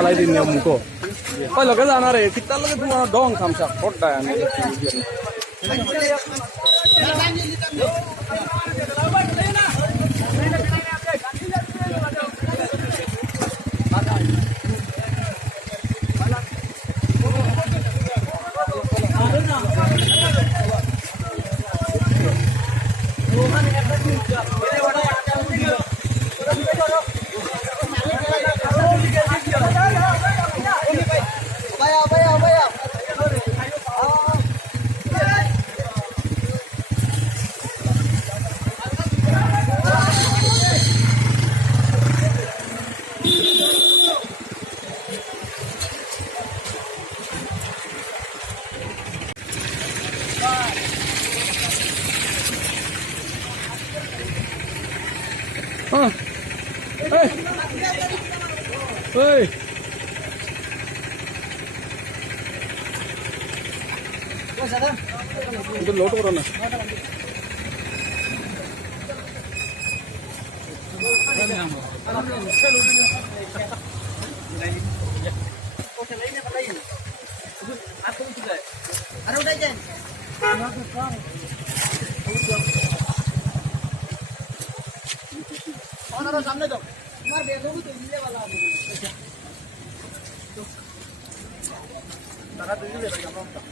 Palay din yung muko. Palo ka sana re, kita lagi tu dong samsa, kotta ya. Hey. Itu load करो ना. सामने दो. मार दे दो तो ये वाला है. लगा दीजिए भाई हम लोग.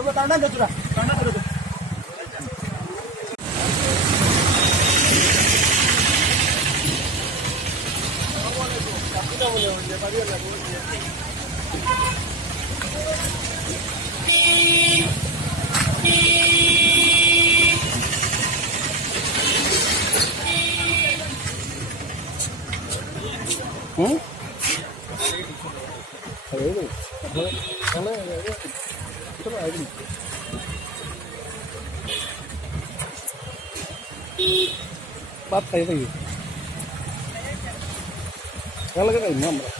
Tunggu tangan aja sudah. Tangan sudah. Ba't tayo tayo? Kala ka kayo nga mara.